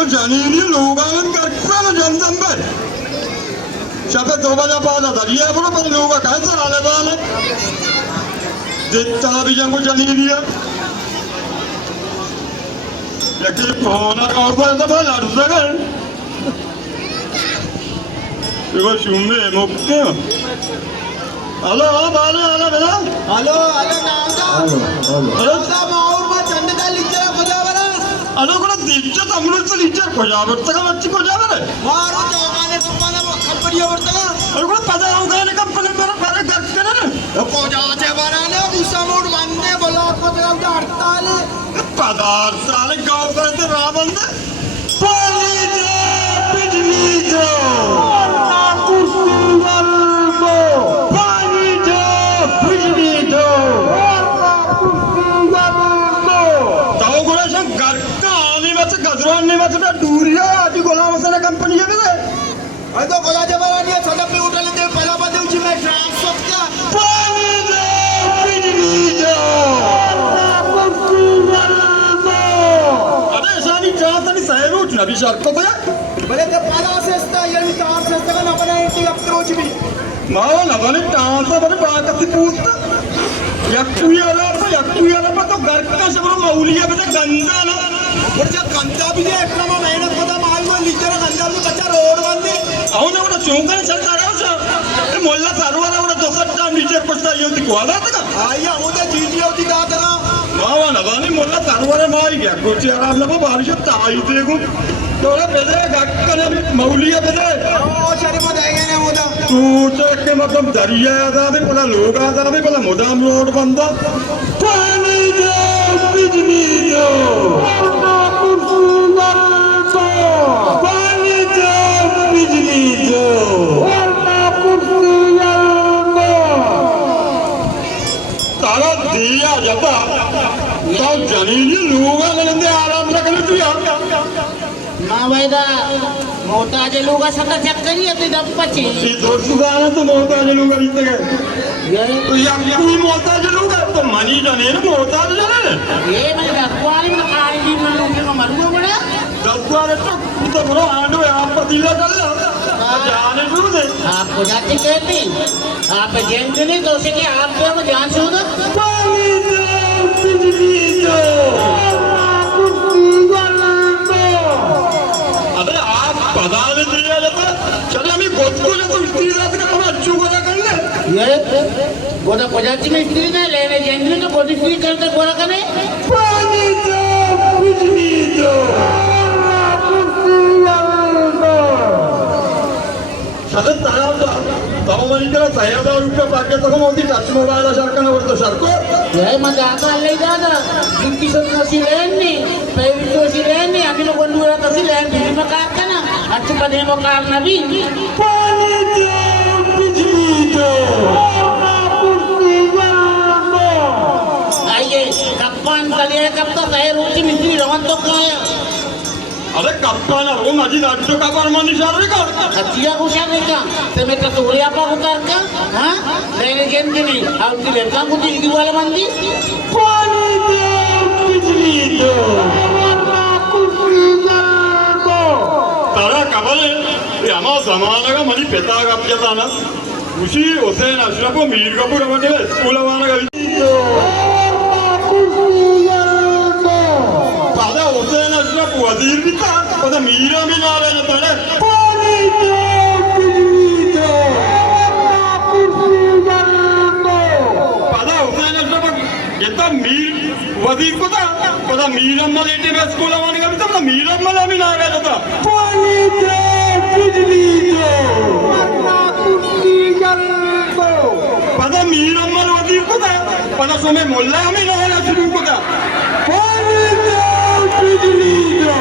तो जानी लोग जनता शपथ 2 बजे बाद दरिया बड़ो पर लोग कैसे आने वाले जितना भी जंग जानी दिया लेकिन फोन और पर तो बोल लड़ सके 이거 shumme 먹게 हेलो बाले हेलो बेटा हेलो हेलो नावदा नावदा माऊर में चंद का लिचर खोजावरा हेलो कोण दिवच्या अमृतचं लिचर खोजावरचं का वरची खोजावर मारो जवाने कंपनी कंपनी वरतं अरे कोण पदा उगाने कंपनी पर पर गर्ज करे ना खोजाचे बराने उसा मोड बंदे बोला खोजावचा हड़ताल पदार्थ आले गाव पर्यंत राबंद पाणी दे बिजली दे दूरिया आधी गोलामसाला कंपनी आहे बघ अरे गोलाच्या बराने सदा पे उठले ते पहिला बाजूची मी ट्रान्सफर क्या पाणी दे बिजली दे अरे सानी चाहत आणि सैरूट ना बिचार को बया बले ते पाला असता यांनी कार असता का आपण इंटी अप्रोच भी मावा ना बने टांसा बने बाकती पूछता यक्कुयाला तो घर का सब मौलिया पे गंदा ना और जब गंदा भी है इतना मेहनत पता माल को लीटर गंदा भी बच्चा रोड बंदे అవును కూడా చౌకని సర్కారావు ఏ మొల్ల సర్వన కూడా దొసట్ట नीचे पड़ता ये होती कोला था आया होता जीटी होती दादा मावा ना बानी मोल्ला सर्वने माई गया कुछ आराम लगा बारिश ताई देखो थोड़ा बेदे गक्कने मौलिया बेदे ओ शर्म आएगा ना होता तू चेक के मतलब दरिया आदा भी बोला लोग आदा भी बोला मुदाम रोड बंदा पानी दे बिजली दो पानी दे बिजली दो तारा दिया जाता तो जनीनी लोग आनंद आराम रखने तू यार मावैदा मोहताज लोग सका चक्करी है दम पची ये दोस्त गाना तो मोहताज लोग इतने गए तो यार कोई मोहताज लोग तो मनी जाने ना मोहताज जाने ये मैं दक्वाली में कारी दी में लोग के मरुआ बड़ा दक्वाले तो बड़ा आंडो आप पतीला कर लो जाने शुरू दे आपको जाती कहती आप जानते नहीं तो उसे कि आप पे मैं जान सुनो पानी दो बिजली दो अबे आप पदार्थ दिया जाता चलो हमें गोद को जो तुम स्त्री रात का हम अच्छू को कर ले ये गोदा पजाची में स्त्री ना लेने जानते तो गोदी स्त्री करते गोरा कने पानी दो बिजली दो सगळं ताळाव तवमणीला 6000 रुपये पाकिट तक होती टच मोबाईल सारखा नवरतो सारखो ये मजा आता ले दादा सिक्की सत्तासी लेनी पैरी तो सी लेनी अभी लोग बंदूरा तसी लेन बिजली में कार का ना अच्छे बने में कार ना भी पानी दो बिजली दो आइए कप्पान कलिया कब तो कहे रोटी मिस्त्री रवन तो खाया अरे कप्पाना वो माझी नाट्य का परमानी शारी का हत्या को शादी का ते मैं तो सूर्या पा को कर का हाँ मैंने जेन के नहीं आप की लड़का को दिल की वाला बंदी पानी दो बिजली दो तारा कबले ये हमारा जमाना का मनी पिता का पिता ना उसी हुसैन अशरफ को मीर कपूर हमारे स्कूल वाला का पादा हुसैन अशरफ वजीर भी था पादा मीरा भी ना रहे जाता है पानी दो बिजली दो पादा हुसैन अशरफ ये तो मीर वजीर को था पादा मीरा मलेटे में स्कूल वाले का भी था पादा मीरा मला भी ना रहे जाता पानी दो बिजली दो पादा मीरा मल वजीर को था पादा सोमे मोल्ला में ना रहे शुरू को था पानी दो बिजली दो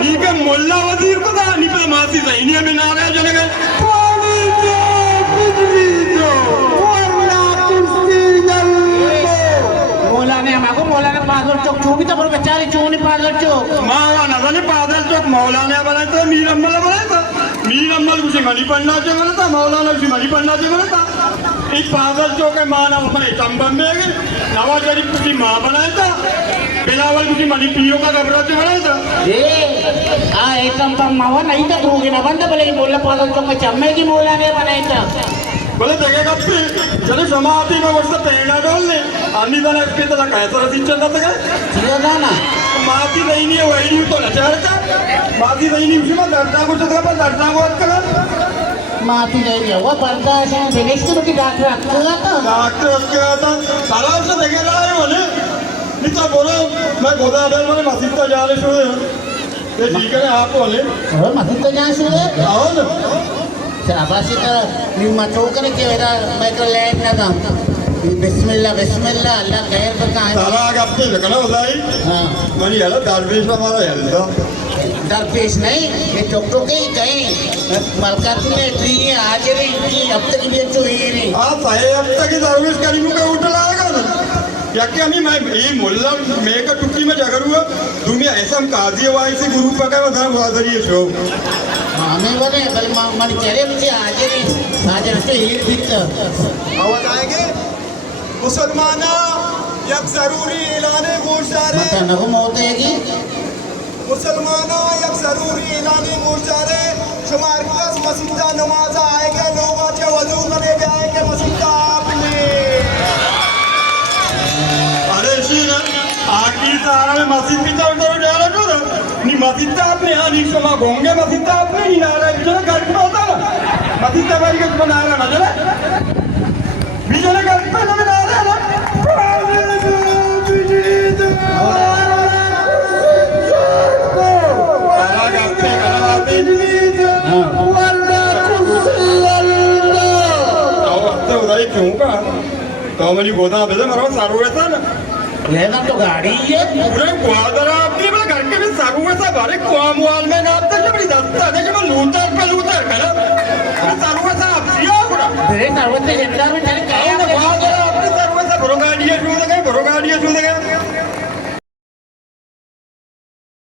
ठीक है मोल्ला वजीर को था नहीं पे मासी सैनिया में ना रहे जने गए पानी दो बिजली दो मौलाना हमारे मौलाना पागल चौक चौकी तो बड़े बेचारे चौनी पागल चौक मावा ना जाने पागल चौक मौलाना बनाए तो मीर अम्मल बनाए था मीर अम्मल उसे मनी पढ़ना चाहिए था मौलाना उसे मनी पढ़ना चाहिए था एक पागल चौक है माँ ना अपने तंबम में नवाज शरीफ की माँ बनाया था बिलावल तुझी मनी पियो का घबराचे म्हणायचं एकदम पण मावा नाही तर तू गेला बंद बोले बोलला पालन तो चम्मे की बोला नाही बनायचं बोले जगे गप्पी चले समाती में वर्ष तेंगा डोलने अन्नी जना इसके तरह कैसा रसिंचन जाता है ठीक ना माती नहीं नहीं वही तो नचार का माती नहीं नहीं उसी में दर्दा को चलता पर दर्दा को बात करा माती जाएगी वो पर्दा से दिनेश की बेटी डॉक्टर आता तालाब से देखे रहा है बोले नहीं तो बोलो मैं गोदा बेल मैंने मस्जिद तो जा रहे शुरू ये ठीक है आप बोले और मस्जिद तो जहाँ शुरू है आओ ना शाबाशी तर निम्मा चौकने के वेदा माइक्रो लैंड ना था बिस्मिल्लाह बिस्मिल्लाह अल्लाह खैर पर कहाँ ताला आगे आपके लगना होता है हाँ मनी हेलो दालवेश हमारा हेलो दरपेश नहीं ये टोकटो के ही कहीं मलकात में ट्री आज रही अब तक भी अच्छी हुई नहीं आप साहे अब तक ही दालवेश करीमों का होटल आएगा ना याके आम्ही ये मोल्ला मे का टुक्की में जागर हुआ तुम्ही ऐसा काजी वाई से गुरु पका बता वादरी शो हमें बने बल मन चेहरे मुझे आज तो ईद बीत आवाज आएंगे मुसलमाना यक जरूरी ऐलाने मोर्चारे मत नगम होते हैं कि मुसलमाना यक जरूरी ऐलाने मोर्चारे शुमार कस मसीदा नमाज आएंगे लोग अच्छे वजू करे जाएंगे मसीदा आपने अरे शीना आखिर सारा में मस्जिद भी तो जा रहा था नी मस्जिद तो आपने यहाँ नी शोमा घोंगे मस्जिद तो आपने नहीं ना रहा बिजले घर पे होता मस्जिद तो बारी कुछ बना रहा ना जरा बिजले घर पे ना बना रहा ना क्यों का तो मेरी गोदा बेटे मरो सारू ऐसा ना लेना तो गाड़ी है पूरे ग्वादरा अपने बड़ा घर के में सारू ऐसा बारे कुआमवाल में ना आपने जब नहीं दस्ता है जब लूटर है ना सारू ऐसा आप सिया बड़ा मेरे सर्वत्र जनता में चले ग्वादरा अपने सारू ऐसा बरोगाड़िया छू दे